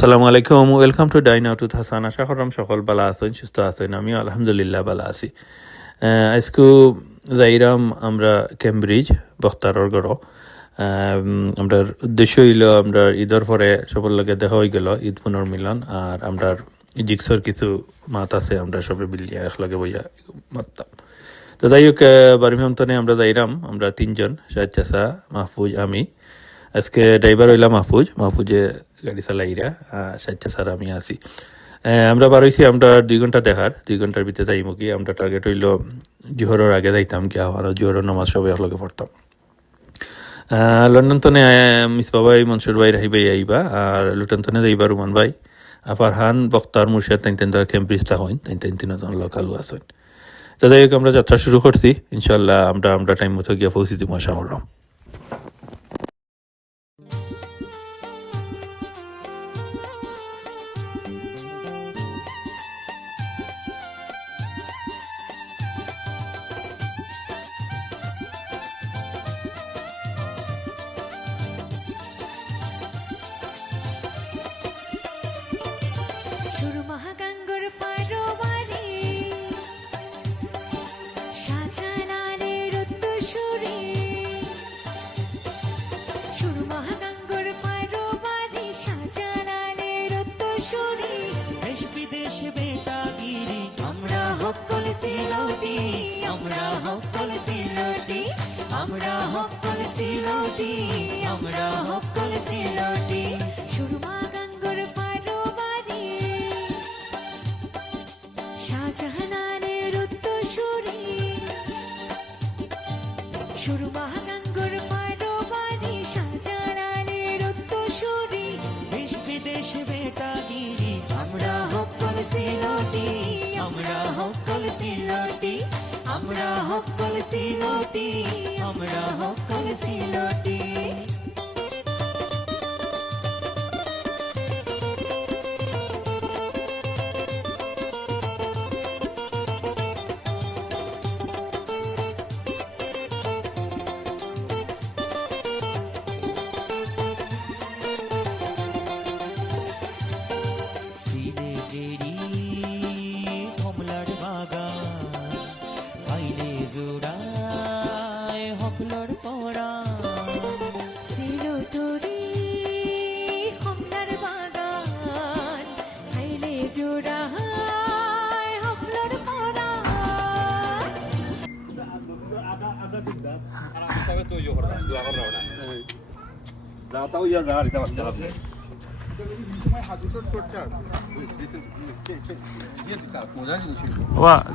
আসসালামু আলাইকুম, welcome to dine out with Hasan. আশা করলাম সকল বালা আছেন, সুস্থ আছেন। আমিও আলহামদুলিল্লাহ বালা আছি। আজকু যাইরাম আমরা কেমব্রিজ বখতারর গড়। আমরা উদ্দেশ্য হইল আমরা ঈদের পরে সবার লগে দেখা হয়ে গেল, ঈদ পুনর্মিলন। আর আমরা জিক্সর কিছু মাত আছে, আমরা সবে বিলিয়া একলগে বইয়া মারতাম। তো যাই হোক, বারিমতনে আমরা যাইরাম, আমরা তিনজন, শাহেদ চাচা, মাহফুজ, আমি। আজকে ড্রাইভার হইলাম মাহফুজে গাড়ি চালাইরা, সাইডটা স্যার আমি আছি। আমরা বার হয়েছি, আমরা 2 ঘন্টা দেখার, 2 ঘন্টার ভিতরে যাইমু কি। আমরা টার্গেট হইল জোহরের আগে যাইতাম কি, আর জোহরের নামাজ সবাই একলগে পড়তাম। লন্ডন তনে মিস বাবাই, মনসুর ভাই, রাহি ভাই আইবা। আর লুটন তনে যাইবা রুমান ভাই, ফারহান, বক্তার, মুর্শেদ, তাইন ক্যাম্ব্রিজটা হইন, তাইন তিনজন লোকালও আছেন। তো যাই হোক, আমরা যাত্রা শুরু করছি। ইনশাল্লাহ আমরা টাইম মতো গিয়ে পৌঁছেছি, আশা করলাম।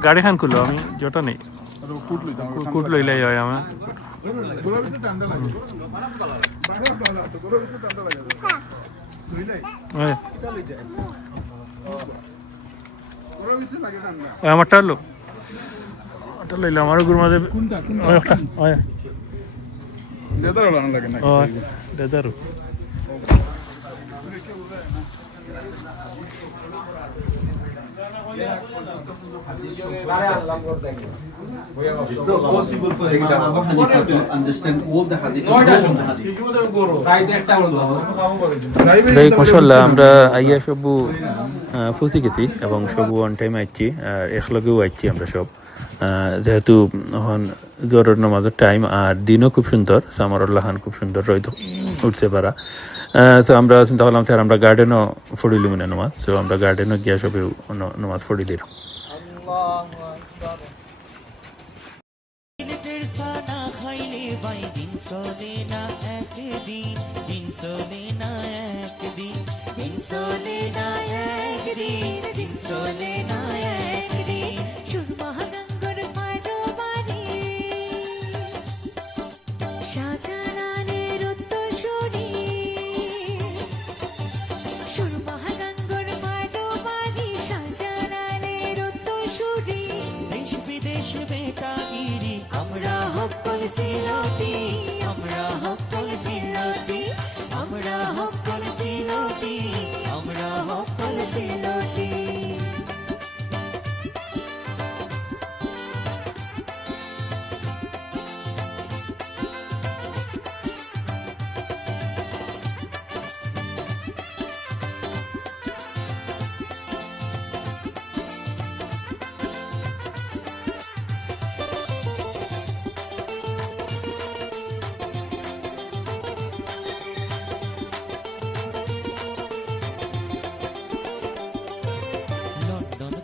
গাড়ি খান খুলো, আমি জটা নেই, কুট লইলাই হয় আমার। আমারটা হলো, ওটা লইলাম, আমারও গুর মাঝে দেদারু। মাশাআল্লাহ, আমরা আইয়া সবু ফুসি গেছি এবং সবু অন টাইম আইছি, আর একলগেও আইছি আমরা সব। যেহেতু এখন জোরের নামাজের টাইম, আর দিনও খুব সুন্দর, সামারুল্লাহ খান খুব সুন্দর রইদ উঠছে পারা। সো আমরা চিন্তা করলাম স্যার আমরা গার্ডেনও ফড়িলি মানে নামাজ। সো আমরা গার্ডেনও গিয়া সবে নামাজ ফড়িলি।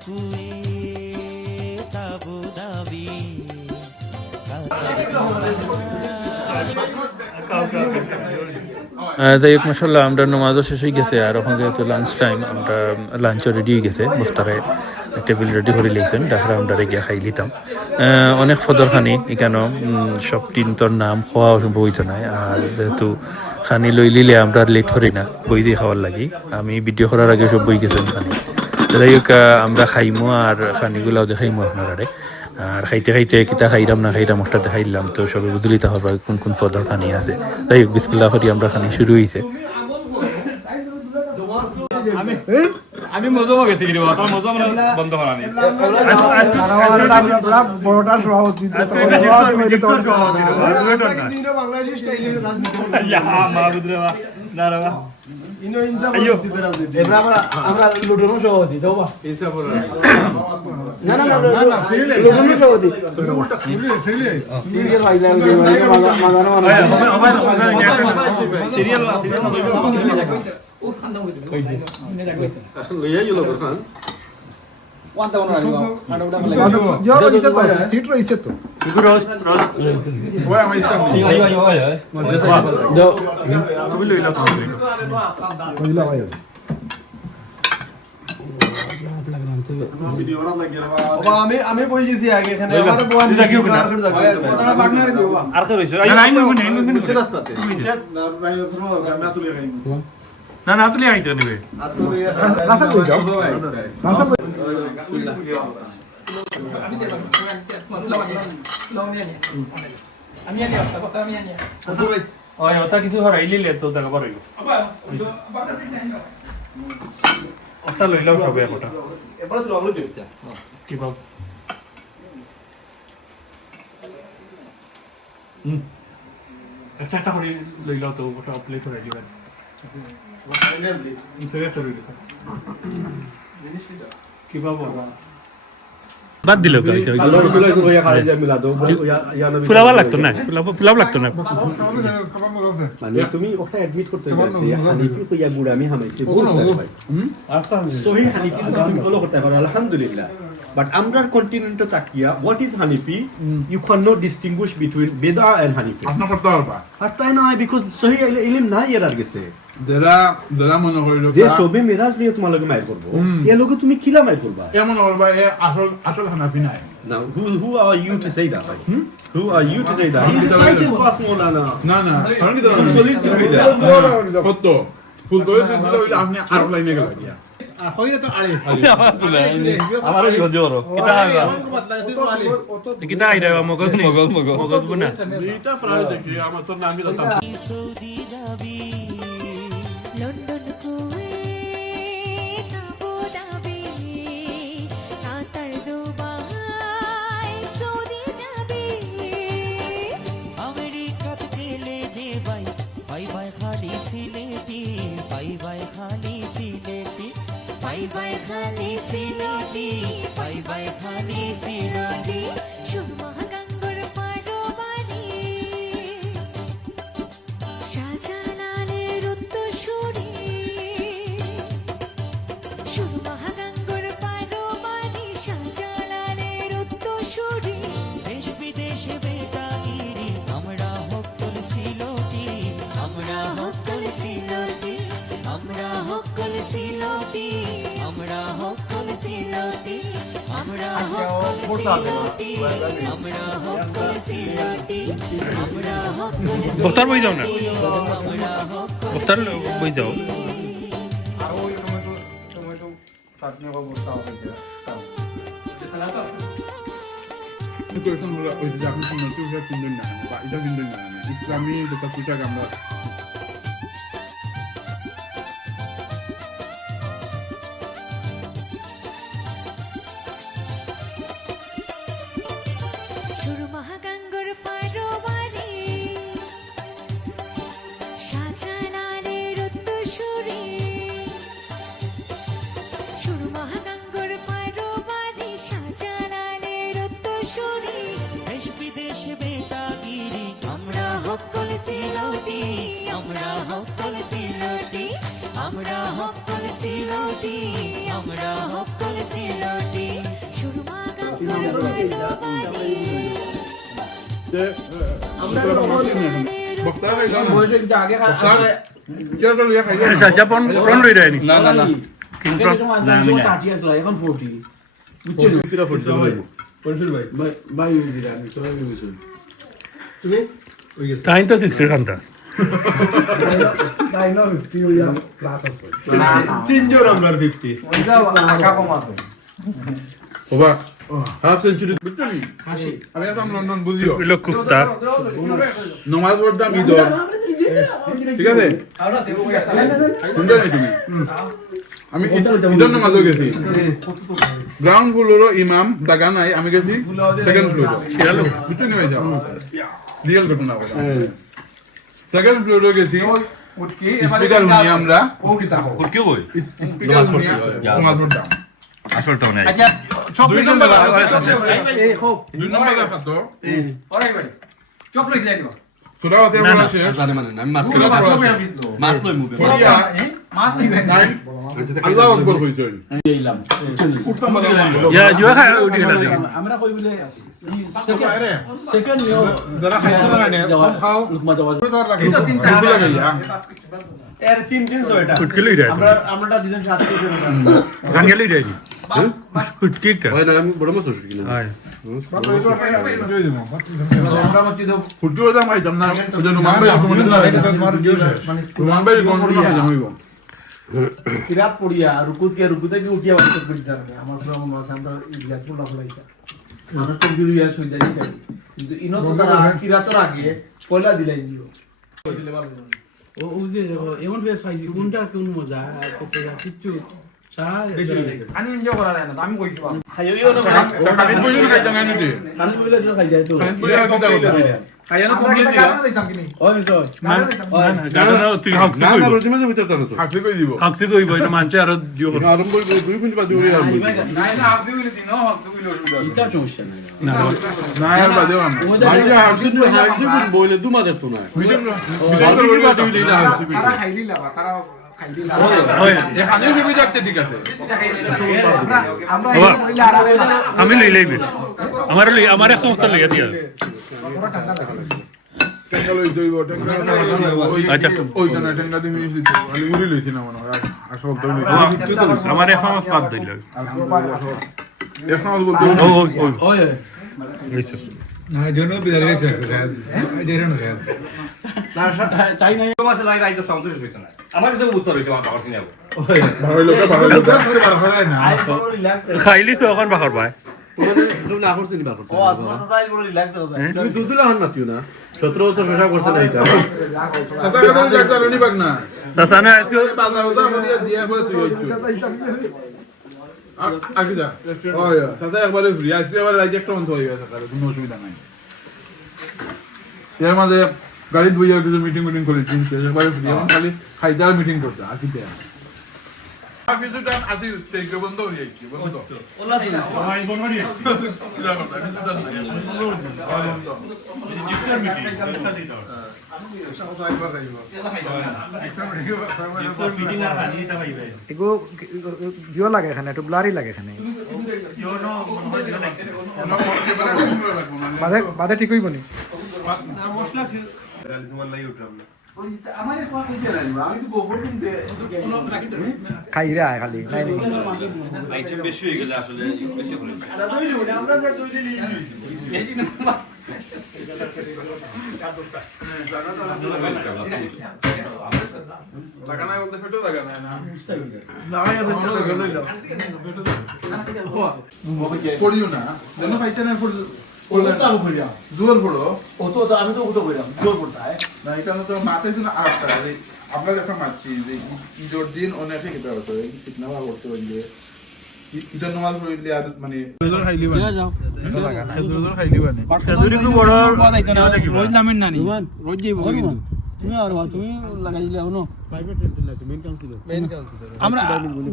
কুয়েত আবু ধাবি যাই হোক মাসাল্লাহ আমরা নামাজও শেষ হয়ে গেছে আর এখন যেহেতু লাঞ্চ টাইম আমরা লাঞ্চও রেডি হয়ে গেছে মুফতারে টেবিল রেডি করে লিখছেন ডাকরা আমরা গিয়ে খাই লিতাম অনেক ফদরখানি এখানেও সব তিনটার নাম খাওয়া বইত নাই আর যেহেতু খানি লই লিলে আমরা লেট করি না বই দিয়ে খাওয়ার লাগি আমি ভিডিও করার আগে সব বই গেছেন খানি যাই হোক আমরা খাইমো আর খানিগুলাও দেখাইমো আপনারা আর খাইতে খাইতে কিতা খাইরাম না খাইরাম একটা দেখাইলাম তো সবে বুঝলি তা হবে কোন কোন পদর খানি আছে যাই হোক বিসমিল্লাহ করি আমরা খানি শুরু হয়েছে আমি মজা গেছি কি তোর মজা মানে বন্ধ করা নেই বড়টা সভাপতি বাংলাদেশ স্টাইলে আমরা লুডোনো সভাপতি দাও না না না লুডোনো সভাপতি সিরিয়াল ভাই সিরিয়াল আমি বই গেছি আগে এখানে না না তুলি আইতে নেবে ওই ওটা কিছু হরাইলে তো জায়গা পারইব ওটা লইলাম সবে ওটা কি বাব একটা করে লইলাও তো ওটা আপলোড করে দিবেন বাদ দিল ফুলাবার লাগতো না ফুলাব লাগতো না মানে তুমি ওটা অ্যাডমিট করতে যাচ্ছি হানিফি কইয়া বুড়া আমি হামাইছি সহি হানিফি তুমি ফলো করতে পারো আলহামদুলিল্লাহ বাট আমরার কন্টিনেন্টে তাকিয়া হোয়াট ইজ হানিফি you can not distinguish between বেদা এন্ড হানিফি আপনা করতে পারবা আর তাই না বিকজ সহি ইলম নাই এর গেছে যারা মনে করিল যে সবে মেরাজ নিয়ে তোমার লগে মাইর করবো এর লগে তুমি কিলা মাইর করবা এমন করবা এ আসল হানাফি নাই Now, who are you to say that? Who are you to say that? He's a title pass Maulana. না না কারণ কি Full tolis silsila. কত ফুল দই দিছিল হইলে আপনি আর লাইনে গেল দিয়া হইরে তো আরে আমারও জোর কিতা আইবা কিতা আইরা মগজ নি মগজ বুনা এইটা প্রায় দেখি আমার তো নামই তো সৌদি যাবি London Kuwait Abu Dhabi Qatar Dubai Saudi যাবি আমেরিকাত গেলে যে ভাই ভাই ভাই খালি সিলেটি ভাই ভাই খালি সিলেটি ভাই ভাই খালি সিলেটি ভাই ভাই খালি সিলেটি সুরমা গঙ্গুর পাড়োবাড়ি শাহজালালের উত্তরসূরি সুরমা গঙ্গুর পাড়োবাড়ি শাহজালালের উত্তরসূরি দেশ বিদেশে বেটাগিরি আমরা হকল সিলোটি আমরা হকল সিলোটি আমরা হকল সিলোটি আমরা হকল সিলোটি আমরা হকল সিলোটি আমরা হকল সিলোটি আমরা হকল বক্তার বই যাও না বক্তার বই যাও আর ওই টমেটো চাটনি অবস্থা হবে সিচুয়েশন হলো ওই যে আপনি শুনুন তুই এটা কিনবেন না বা এটা কিনবেন না ইসলামী যেটা পোশাক আমরা সুরমা গঙ্গুর পাড়োবাড়ি শাহজালালের উত্তরসূরি সুরমা গঙ্গুর পাড়োবাড়ি শাহজালালের উত্তরসূরি দেশ বিদেশে বেটাগিরি আমরা হকল সিলোটি আমরা হকল সিলোটি আমরা হকল সিলোটি আমরা হকল সিলোটি বক্তা খাইলাম বয়স হয়ে গেছে, আগে কেটা লইয়া খাইলাম আচ্ছা জাপান কোন রই রায়নি না না না আগে যে সময় আসলে সময় 30 আসলো, এখন 40 বুঝছেন? ফিরা পড়ছে ভাই ভাই আমি তো আমি বুঝছি। তুমি টাইম তো 60 ঘন্টা তিনজন আমরা 50 ওবা হাফ সেঞ্চুরি বুঝলি আমি এখন লন্ডন বুঝিও এলো কুফতা নমাজ পড়তাম ঈদর ঠিক আছে শুনছো নি তুমি আমি ঈদর নামাজও গেছি গ্রাউন্ড ফ্লোরও ইমাম দাগা নাই আমি গেছি সেকেন্ড ফ্লোর শিয়ালো বুঝতে নিয়ে যাও রিয়েল ঘটনা বলা সেকেন্ড ফ্লোরও গেছি স্পিকার শুনি আমরা কি কই স্পিকার শুনি নামাজ পড়তাম আসলটা নাই আচ্ছা চকলেট দুই নম্বর এই খুব 2 নম্বর লেখা তো ওরাই ভাই চকলেট লাইনি বা সুরা হতে পড়া শেষ জানে মানে আমি মাছ সুরা পড়া শেষ মাছ লই মুভি পড়িয়া মাছ নিবে নাই আল্লাহু আকবার কইছো এইলাম উঠতাম বলে ইয়া জুয়া খায় উঠি গেল দেখি আমরা কই বলে সেকেন্ড নিও যারা খাইছো না নে সব খাও লুকমা দাও এটা তিনটা ভুলে গেলা এর 3 দিন তো এটা উঠকে লই রায় আমরা দুজন সাথে গাঙ্গে লই রায়নি উঠকে কা হয় না আমি বড় মাছ হইছি কিনা হয় ফুটু দাম খাইতাম না ওই জন্য মাম্বাই কোন না মাম্বাই কোন না খাইতাম হইব কিরাত পড়িয়া রুকুতে কি উঠিয়া বাড়ি করে দিতে হবে আমার পুরো মাছ আমরা ইলিয়াস পুরো ফলাইতা মানুষ তো যদি ইয়া সই যাই চাই কিন্তু ইনো তো তারা কিরাতর আগে পয়লা দিলাই দিও ও যে এমন বেশ সাইজি কোনটা কোন মজা করতে কিচ্ছু সারা আমি এনজয় করা যায় না আমি কইছি খালি বইলে খাইতাম না নি খালি বলে তো খাই যায় তো খালি বইলে খাইতাম খাইয়ানো কমপ্লিট দিও দিতাম কিনি ওই তো না গানা তুই হাকতে না না কইব রোজি মাঝে ভিতর তো হাতে কই দিব হাকতে কইব এটা মানছে আর দিও আরম্ভ করে 2 মিনিট বাদে উড়ে আরম্ভ নাই না আপনি বলে দিন হক তুমি লড়ু এটা সমস্যা নাই না না আর বাদে আমরা ওইটা হাইজি বলে দু মাদের তো না মিটিং বাদে উড়ে না হাসি তারা খাইলি লাবা তারা খাইলি লাবা হয় এ খালি সুবিধা আছে ঠিক আছে আমরা বাবা, হইলা আর আমি লই লইবি আমার এক সমস্ত লইয়া দিয়া টেঙ্গা লই দইব টেঙ্গা আচ্ছা। ওই জানা টেঙ্গা দিমি দিতে আমি মুড়ি লইছি না মনে হয় আসল তো লইছি আমার এক সমস্ত বাদ দিল এখন বলতে ও ও ওই হইছে তাই নাই মাসে লাই রাইতো সন্তোষ হইতো না আমার কাছে উত্তর হইতো আমার পাওয়ার সিনেমা ভালো লোক ভালো লোক আই বড় রিল্যাক্স খাইলি তো এখন বাখর ভাই তোমাদের না করছে নি বাকর ও তোমার সাথে আই বড় রিল্যাক্স হতো তুমি দুদুলা হন না তুই না 17 বছর পেশা করছে না এটা সাদা কথা দেখতে রানি বাগ না তাসানা আজকে বাজার ওদা মদিয়া দিয়া বলে তুই হইছো আগে যা ওই সাদা একবারে ফ্রি আজকে আবার রাইজেক্ট বন্ধ হয়ে গেছে তাহলে কোনো অসুবিধা নাই এর মধ্যে গাড়ি দুইয়া কিছু মিটিং করেছি একবারে ফ্রি এখন খালি খাইদার মিটিং করতে আর কি দেয়া আর কিছু টাইম আসি টেক বন্ধ হয়ে যাচ্ছে বন্ধ ওলা দিলা এগো জিও লাগে এখানে একটু ব্লারি লাগে এখানে বাদে ঠিক হইব নি খাই রে খালি নাই নাই আইটেম বেশি হয়ে গেলে আসলে বেশি করে লাগানা বলতে ফেটো লাগানা না করিও না জানো খাইতে না ফুল জোর পড়ো ও তো আমি তো উঠো কইরাম জোর পড়তা না এটা তো মাথায় দিন আরেকটা আপনারা যখন মারছি যে ঈদের দিন অনেকে খেতে হতো কিতনা ভালো করতে হইলে ঈদের নামাজ পড়লে আর মানে খাইলি মানে যাও খাইলি মানে খেজুরি কো বড় রোজ নামেন না নি রোজ যাইবো কিন্তু তুমি আর তুমি লাগাই দিলে হনো আমরা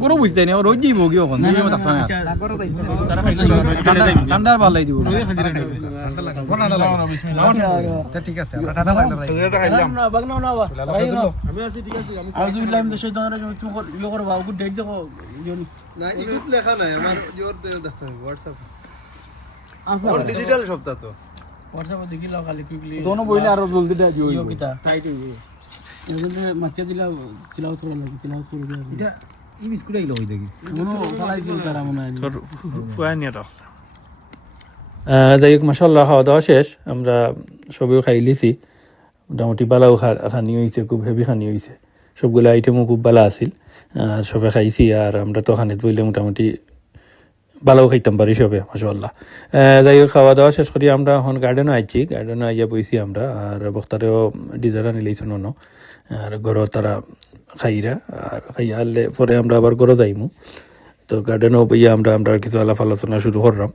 গরো বুঝতে নাই রোজ যাইবো কি এখন তুমি কথা না ঠান্ডা ভালো লাগি দিব ঠিক আছে আমরা ঠান্ডা লাগলে ভাই এটা খাইলাম না বাগনা না বা আমি আছি ঠিক আছে আউযু বিল্লাহি মিনাশ শাইতানির রাজিম তুমি ইয়ে করবা গুড ডেট দেখো না ইগুত লেখা নাই আমার জোর দেখতে হবে WhatsApp আপনার ডিজিটাল সপ্তাহ তো হোয়াটসঅ্যাপে দেখি লাও খালি কুইকলি দোনো বইলে আরো জলদি দে দিও ইয়ো কিতা টাইট হইবে এজন্য মাছিয়া দিলা চিলাও তোরা লাগি চিলাও করে দিও এটা ই বিস্কুট আইলো হই দেখি মনো খালাই দিল তারা মনে হয় তোর ফুয়া নিয়ে রাখছে যাই হোক মাসাল্লাহ খাওয়া দাওয়া শেষ আমরা সবেও খাই লিছি মোটামুটি বালাও খানি হয়েছে খুব হেভি খানি হয়েছে সবগুলো আইটেমও খুব ভালো আছিল আর সবে খাইছি আর আমরা তো খানিত বইলে মোটামুটি ভালোও খাইতাম পারি সবে মাসাল্লাহ যাই হোক খাওয়া দাওয়া শেষ করি আমরা এখন গার্ডেনও আইছি গার্ডেনও আইয়া বইছি আমরা আর বক্তারেও ডিজার আনি লইছি ননো আর ঘরও তারা খাইরা আর খাইয়া আনলে পরে আমরা আবার ঘরও যাইমু তো গার্ডেনও বইয়া আমরা কিছু আলাপ আলোচনা শুরু করলাম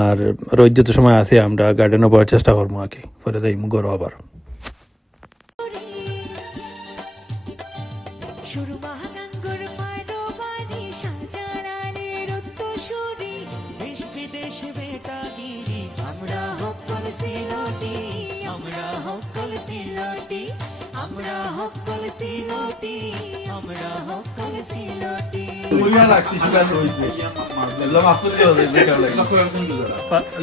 আর রোজ যত সময় আছে আমরা গার্ডেনও বড়ার চেষ্টা করবো আর কি পরে যাইমু ঘরও আবার শুরু মহাগাঙ্গর মারোবারি শাহজালালের উত্তরসূরি দেশ বিদেশ বেটাগিরি আমরা হকল সিলটি আমরা হকল সিলটি আমরা হকল সিলটি আমরা হকল সিলটি মুইয়া লাগছি সেটা হইছে এলো মাফুল দিয়ে হবে বেকার লাগে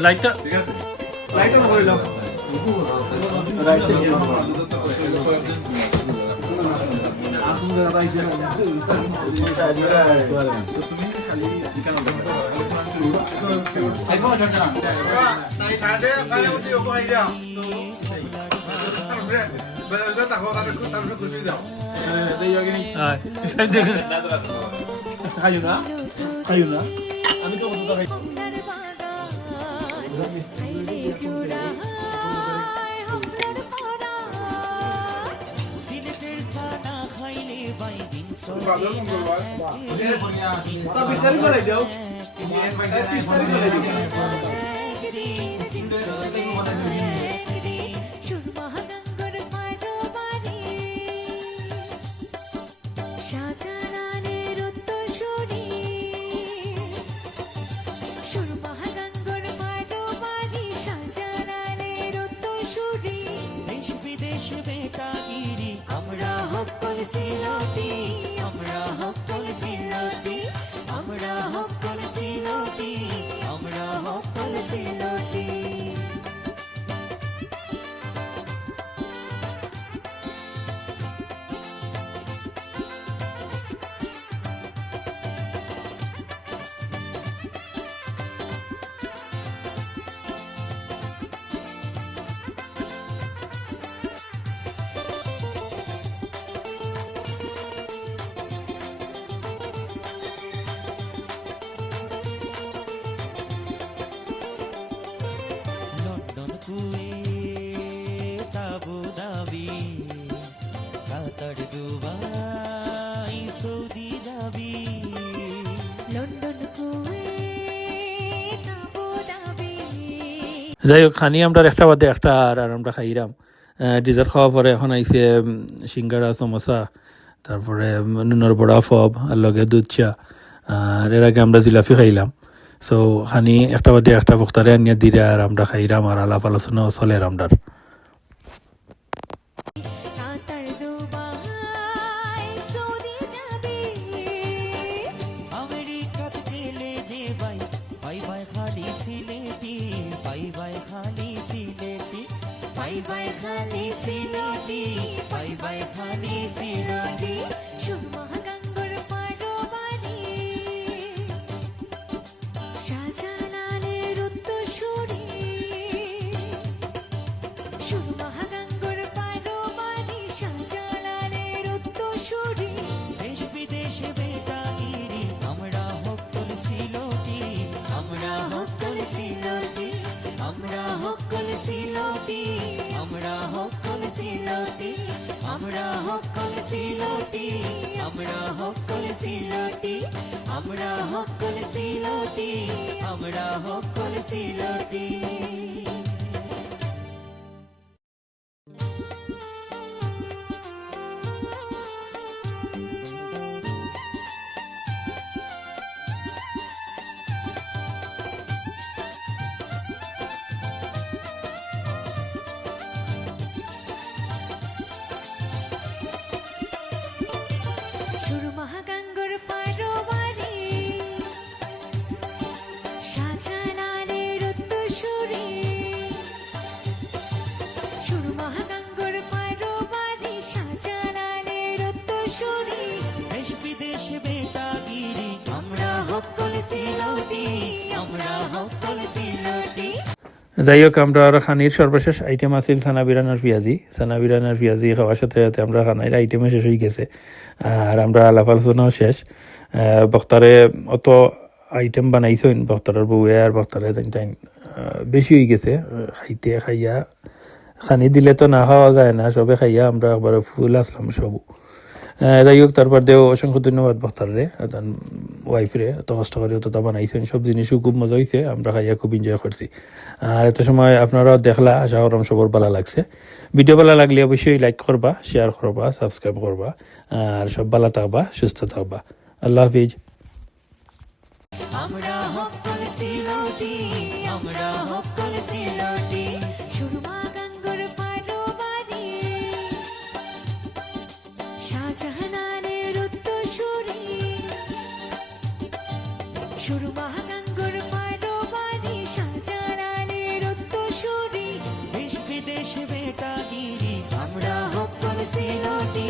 লাইটটা লাইটার কইলাম খাইও না আমি তো কতটা খাই হমলার বাগান খাইলে জোড়ায় হমলার পরা সিলেটের সানা খাইলে বাই দিন বিস্তারিত করে দাও শুরু মহাগাঙ্গর মারোবারি শাহজালালের উত্তরসূরি শুরু মহাগাঙ্গর মারোবারি শাহজালালের উত্তরসূরি দেশ বিদেশ বেটাগিরি আমরা হকল সিলটি আমরা হকল সিলটি আমরা হকল সিলটি আমরা হকল Sylheti London Kuwait Abu Dhabi Qatar Dubai Saudi যাবি লন্ডন কুয়েত আবু ধাবি যাই হোক খানি আমরা একটা বাদে একটা আর আমরা খাইলাম ডিজার্ট খাওয়ার পরে এখন আইছে সিঙ্গারা সমোসা তারপরে নুনের বড়া ফব আর লগে দুধ চা আর এর আগে আমরা জিলাপি খাইলাম সো খানি একটা বাদে একটা বক্তারে আনিয়ে দিলে আর আমরা খাইলাম আর আলাপ আলোচনাও চলে আমরার কাতার দুবাই সৌদি যাবি আমেরিকাত গেলে যে বাই বাই বাই খালি সিলেটি বাই বাই খালি সিলেটি বাই বাই খালি সিলেটি বাই বাই খালি সিলেটি শুরু মহাগাঙ্গর মারোবারি শাহজালালের উত্তরসূরি শুরু মহাগাঙ্গর মারোবারি শাহজালালের উত্তরসূরি দেশ বিদেশ বেটাগিরি আমরা হকল সিলটি আমরা হকল সিলটি আমরা হকল সিলটি আমরা হকল সিলটি আমরা হকল সিলটি আমরা হকল সিলটি আমরা হকল সিলটি আমরা হকল সিলটি শুরু মহাগাঙ্গর মারোবারি শাহজালালের উত্তরসূরি সিলোটি আমরা সকল সিলোটি যাই হোক আমরা আর খানির সর্বশেষ আইটেম আছিল সানা বিরানার পেঁয়াজি খাওয়ার সাথে সাথে আমরা খানার আইটেমে শেষ হয়ে গেছে আর আমরা আলাপ আলোচনাও শেষ বক্তারে অত আইটেম বানাইছেন বক্তারের বউয়ে আর বক্তারে তাই বেশি হয়ে গেছে খাইয়া খানি দিলে তো না খাওয়া যায় না সবে খাইয়া আমরা একবার ফুল আসলাম সবু যাই হোক তারপর দেও অসংখ্য ধন্যবাদ বক্তারে ওয়াইফরে এত কষ্ট করে অতটা বানাইছেন সব জিনিসও খুব মজা হয়েছে আমরা খাইয়া খুব এনজয় করছি আর এত সময় আপনারাও দেখলা আশা করলাম সবার ভালো লাগছে ভিডিও ভালো লাগলে অবশ্যই লাইক করবা শেয়ার করবা সাবস্ক্রাইব করবা আর সব ভালো থাকবা সুস্থ থাকবা আল্লাহ হাফিজ আমরা সকল সিলোটি আমরা সকল সিলোটি সুরমা গাঙ্গুর পারো বাড়ি শাহজাহানের উত্তরসূরি সুরমা গাঙ্গুর পারো বাড়ি শাহজালালের উত্তরসূরি দেশ বিদেশ বেটাগিরি আমরা সকল সিলোটি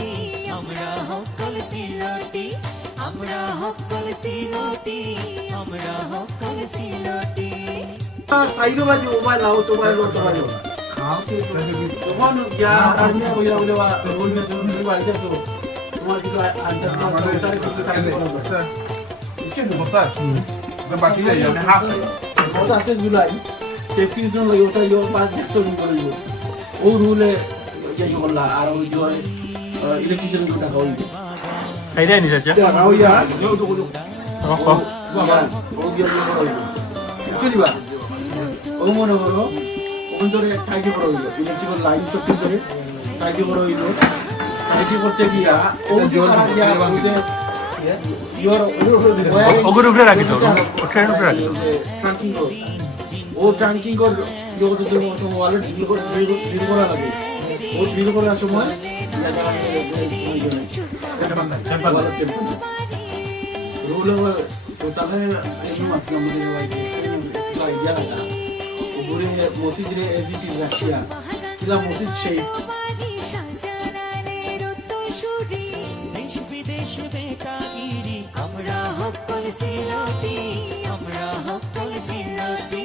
আমরা সকল সিলোটি আমরা সকল সিলোটি আমরা সকল সিলোটি সাইডো বাজি মোবাইল নাও মোবাইল তখন যা আর্মিয়া কইরা বলে বা বলবে তুমি বাড়িতে আছো তোমার কিছু আনসার তার কিছু টাইম করো বাকি যাই আমি হাফ ওটা আছে জুলাই সেফটির জন্য লাগে ওটা ইও পাঁচ দেখতে করে ও রুলে যে করলা আর ওই যে ইলেকট্রিশিয়ান টাকা হই খাই দেয় নি চাচা আর ওই আর চলিবা ও মনে করো ওখান ধরে টাইকি বড় হইলো ইলেকট্রিক্যাল লাইন সব ধরে টাইকি বড় হইলো টাইকি করতে গিয়া ও জোড়া গিয়া বুঝে ওগুলো উপরে রাখি তো ট্রেন উপরে রাখি ট্রাঙ্কিং কর ও ট্রাঙ্কিং কর যোগ তো ওয়ালে ডিল করা লাগে ও ডিল করার সময় রুল তো তাহলে আমি আসলাম আমাদের আইডিয়া লাগা উপরে মসজিদে এজিটি রাখিয়া কিলা মসজিদ সেই বাড়ি শাহজালালের উত্তরসূরি দেশ বিদেশ বেটাগিরি আমরা সকল সিলোটি আমরা সকল সিলোটি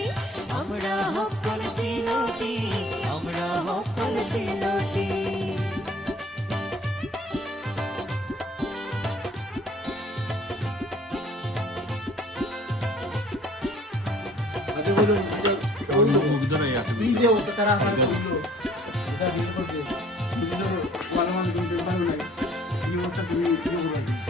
আমরা সকল সিলোটি আমরা সকল সিলোটি আজকে বলো ভিডিও তারা আমার বললো এটা ভিডিও করতে ভিডিও মানে তুমি পারো না এই অবস্থা তুমি ভিডিও করবে